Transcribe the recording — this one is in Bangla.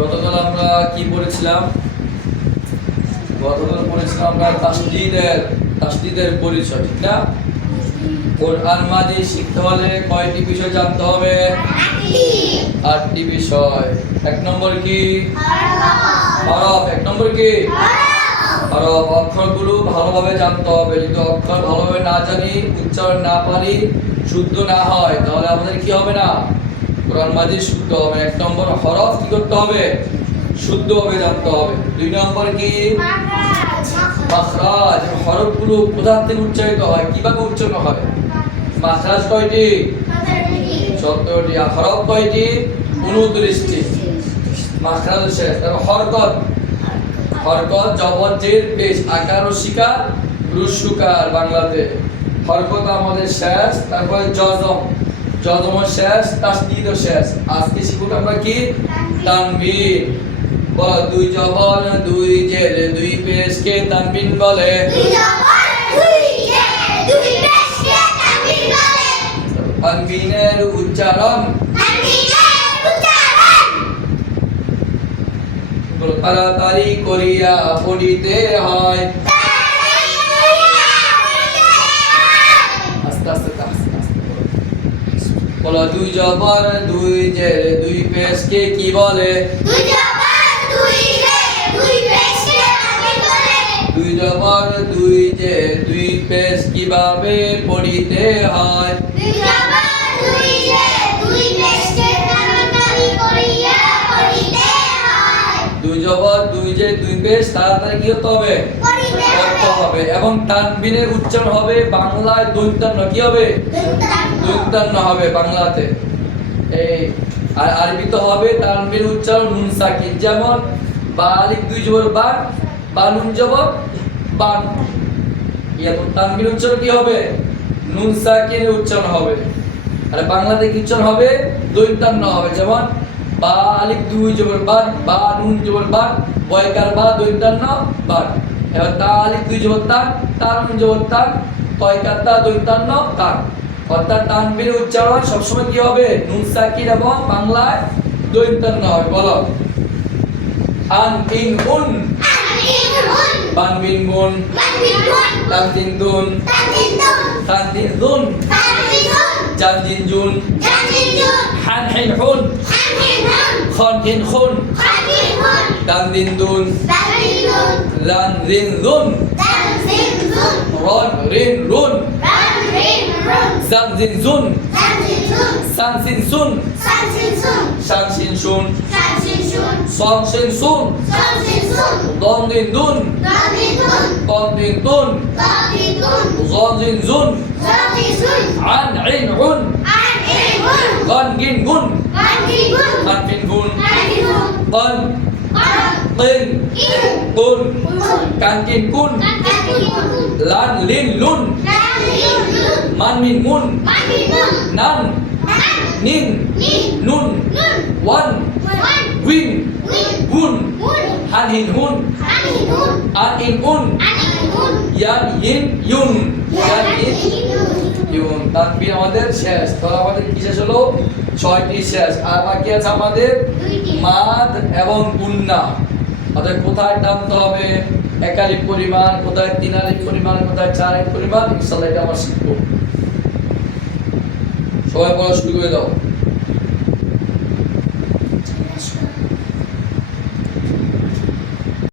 গতকাল আমরা কি পড়েছিলাম? গতকাল পড়েছিলাম আমরা তাসদীদের পরিচয়, ঠিক না? কোরআন মাজিদ শিখতে হলে কয়টি বিষয় জানতে হবে? 8টি বিষয়। এক নম্বর কি? হরফ। এক নম্বর কি? হরফ। অক্ষরগুলো ভালোভাবে জানতে হবে। যদি অক্ষর ভালোভাবে না জানি, উচ্চারণ না পারি, শুদ্ধ না হয়, তাহলে আমাদের কি হবে না? কোরআন মাজিদ শুদ্ধ হবে। এক নম্বর হরফ কি করতে হবে? শুদ্ধভাবে জানতে হবে। 2 নম্বর কি? মাখরাজ। হরফগুলো কোথা থেকে উচ্চারিত হয়, কিভাবে উচ্চারণ হয়? মাখরাজ কয়টি? 17টি। আর হরফ কয়টি? 29টি। মাখরাজ শেষ। তারপর হরকত। হরকত জবর জের পেশ আকার ও শিকার রুসুকার বাংলাতে। হরকত আমাদের শেষ। তারপরে জজম। জজম শেষ, তাসদীদ শেষ। আজকে শিখব আমরা কি? তানবিন। বল, 2 জবর 2 জের 2 পেশ কে তানবিন বলে? 2 জবর 2 জের 2 পেশ কে তানবিন বলে? তানবিনের উচ্চারণ। তাড়াতাড়ি করিয়া পড়িতে হয়। আস্তে আস্তে আস্তে আস্তে বলো। 2 জবর 2 জের 2 পেশ কে কি বলে? 2 জবর 2 জের 2 পেশ কে তানবিন বলে? 2 জবর 2 জের 2 পেশ কিভাবে পড়িতে হয়? 2 জবর 2 জের 2 পেশ কে তাড়াতাড়ি করিয়া পড়িতে হয়। 2 জবর 2 জের 2 পেশ তাড়াতাড়ি কি হতে হবে? পড়তে হবে। এবং তানবিনের উচ্চারণ হবে বাংলায় দন্তান্ন। কি হবে? দন্তান্ন হবে বাংলাতে। এই আর আরবিতে হবে তানবিন উচ্চারণ নুন সাকিন। যেমন বা আলিফ 2 জবর বা, বা নুন জবর বান। ইয়াত তানবিন উচ্চারণ কি হবে? নুন সাকিনের উচ্চারণ হবে। আর বাংলাতে কি উচ্চারণ হবে? দন্তান্ন হবে। যেমন বা আলিফ 2 জবর বা, বা নুন জবর বা, বয়কার বা দন্তান্ন বা। এবার তা আলিফ 2 জবর তা, তা নুন জবর তা, তয়কার তা দন্তান্ন তা। অর্থাৎ তানবিনের উচ্চারণ সবসময় কি হবে? নুন সাকিন এবং বাংলায় দন্তান্ন হবে। বলো। আন ইন উন, বান বিন বুন, তান তিন দুন, তান তিন দুন, জান জিন জুন, হান হিন হুন, খন হিন খুন, দান দিন দুন, লান রিন দুন, রন রিন রুন, জান জিন জুন, সান সিন সুন, শান সিন শুন, সন সিন সুন, দন দিন দুন, তন দিন দুন, জন জিন জুন, আন ইন হুন, গন গিন গুন, খান ফিন গুন, গন কিন গুন, কান কিন কুন, লান লিন লুন, মান মিন মুন, নান নিন নুন, ওয়ান উইন গুন, হান হিন হুন, আন ইন উন, ইয়ান ইন ইউন, ইয়ান ইন ইউন। তানবিন আমাদের শেষ। তাহলে আমাদের কি শেষ হলো? 6টি শেষ। আর বাকি আছে আমাদের মাদ এবং গুন্না। অর্থাৎ কোথায় টানতে হবে, 1 আলিফ পরিমাণ, কোথায় 3 আলিফ পরিমাণ, কোথায় 4 আলিফ পরিমাণ। ইনশাআল্লাহ এটা আমরা শিখবো। সবাই পড়া শুরু করে দাও।